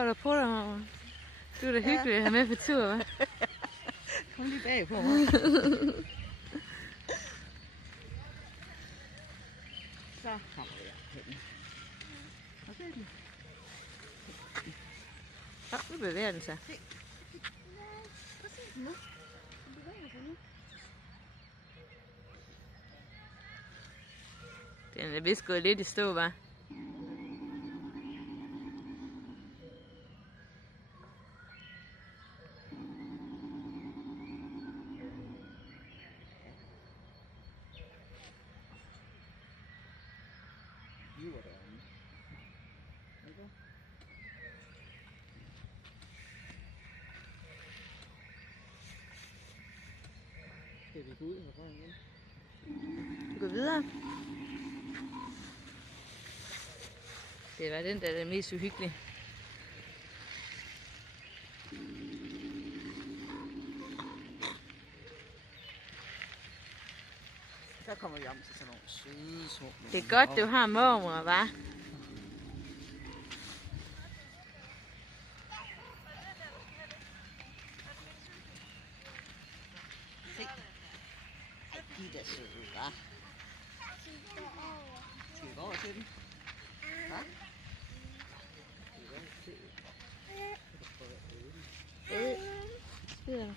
Går der på dig, Magne? Du er da hyggelig at have med på tur, hva'? Kom lige bag på mig. Så kommer jeg hen. Og se den. Så, nu bevæger den sig. Se den nu. Den bevæger sig nu. Den er vist gået lidt i stå, hva'? Hiver derinde. Ikke? Skal vi gå ud herfra igen? Vi går videre. Det var den, der er den mest uhyggelige. Så kommer vi om til sådan nogle søde små. Det er godt, du har mormor, hva'? Se. Ej, de er da søde, hva'? Skal vi gå over til dem? Hva? Spider du?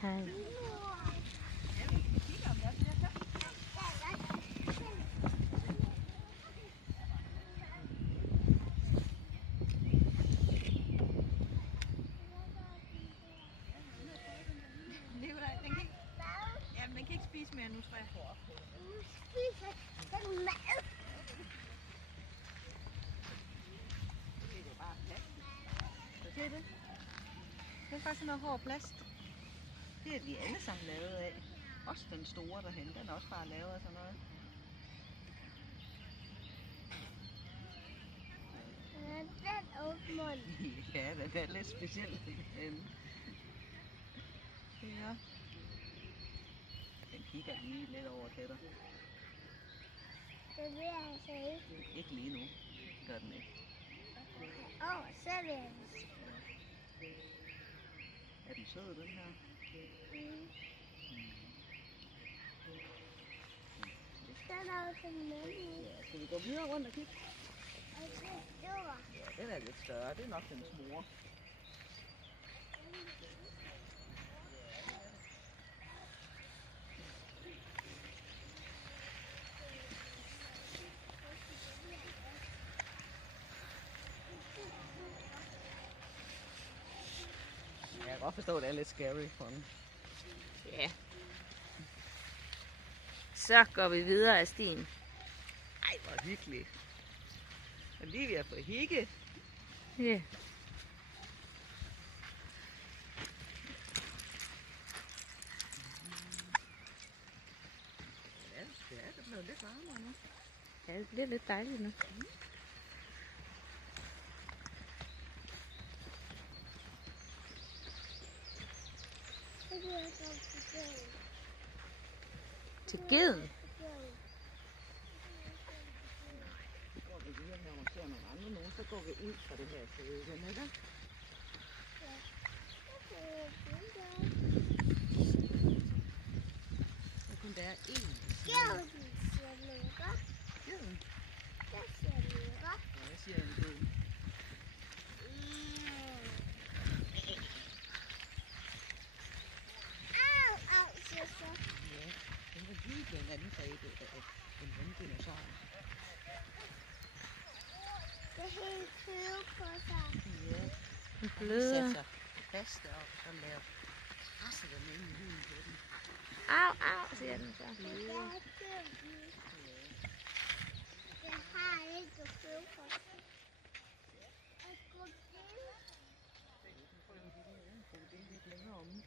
Hej. Jamen, den kan ikke spise mere nu, tror jeg. Det er jo bare plast. Kan du se det? Det er faktisk sådan noget hård plast. Det er de alle sammen lavet af. Også den store derhen, den er også bare lavet af sådan noget. Ja, den er lidt speciel. Ja. Den kigger lige lidt over til dig. Det vil jeg altså ikke. Ikke lige nu. Gør den ikke. Så vil jeg Er den sød, den her? Den er også en mølle. Ja, skal vi gå videre rundt og kigge? Og det er stor. Ja, den er lidt større. Det er nok dens mor. Jeg kan godt forstå, at det er lidt scary for den. Ja. Så går vi videre af stien. Ej, hvor hyggeligt. Olivia på hygge. Ja. Ja, det blev lidt varmere nu. Ja, det bliver lidt dejligt nu. Så vil jeg gå til geden. Til geden. Så går vi videre, når man ser nogle andre nogen, så går vi ud fra det her sted igen, ikke? Så kun der er én. Geden siger lukker. Geden. Der siger lukker. Ja, jeg siger en ged. Au, siger så. Ja, den var lige blevet angrebet af en vanddinosaur. Det er helt kød på sig. Ja, Den den bløder. satte sig fast deroppe, og så lavede presset den ind i huden på den. Au, au, siger den så. Det er kød. Det har ikke kød på sig. Og krokodille. Det er lidt længere om.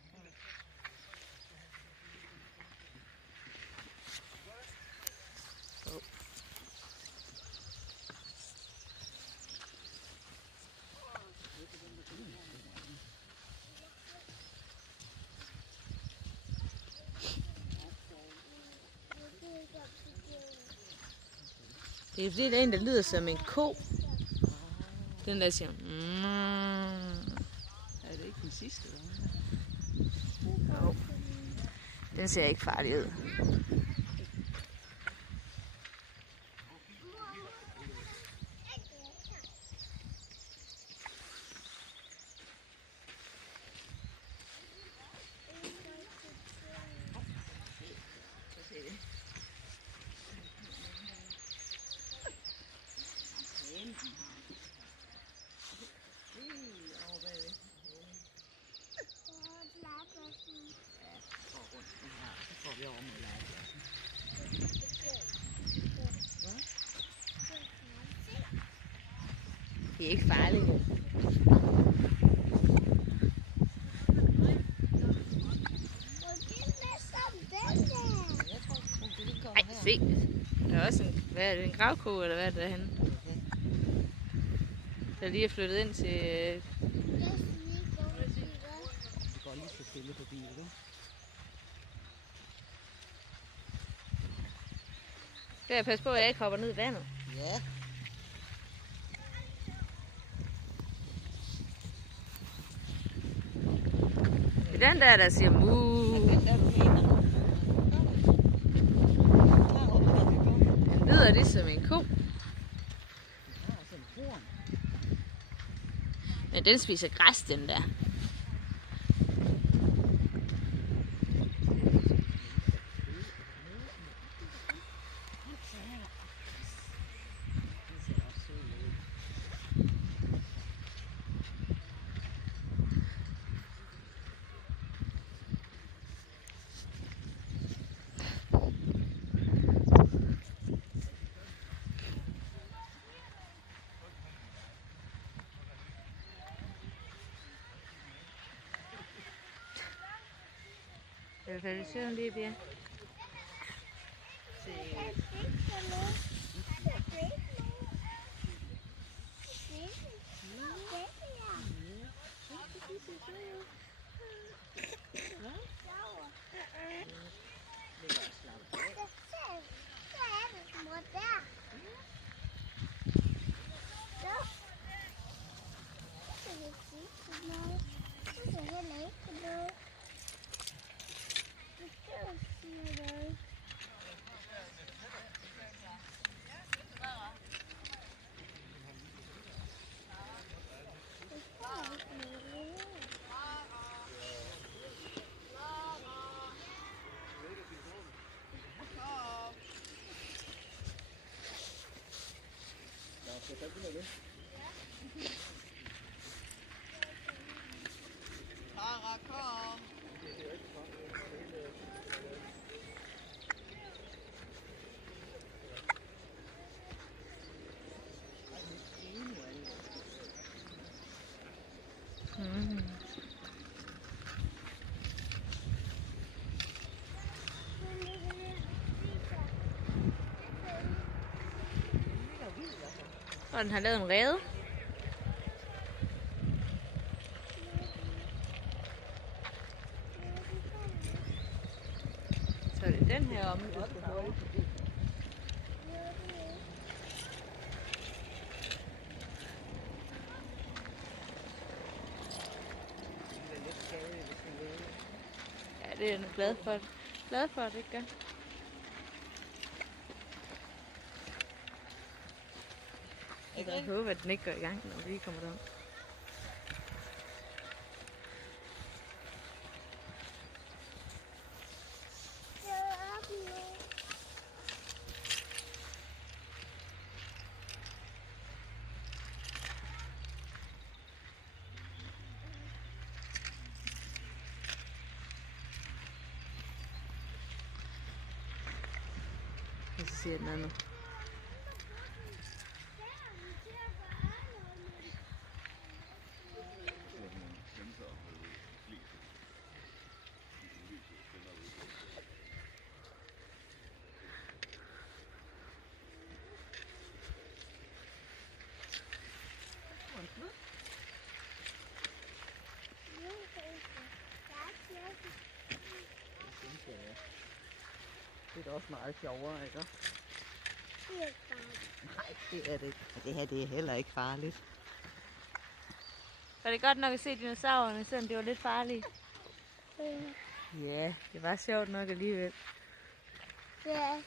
Det er fordi, der er en, der lyder som en ko. Den der siger... Er det ikke den sidste? Jo. Den ser ikke farlig ud. Det er ikke farligt. Ej, se. Der er også en, hvad er det, en gravko, eller hvad er det derhenne? Der lige er flyttet ind til... Det går lige så stille forbi, du. Skal jeg passe på, at jeg ikke hopper ned i vandet? Ja. Det er den der siger mu. Den der, du mener. Den lyder ligesom en ko. Men den spiser græs, den der. Jeg vil falde i søvn lige, Bia. Tara, kom! Og den har lavet en rede. Så er det den her om, du skal holde. Ja, det er jeg glad for. Glad for, at det ikke gør. Jeg håber, at den ikke går i gang, når vi lige kommer derud. Og så siger den anden. Det er da også meget sjovere, ikke? Det er farligt. Nej, det er det ikke. Og det her, det er heller ikke farligt. Var det godt nok at se dinosaurerne, selvom det var lidt farligt? Ja. Ja, det var sjovt nok alligevel. Ja.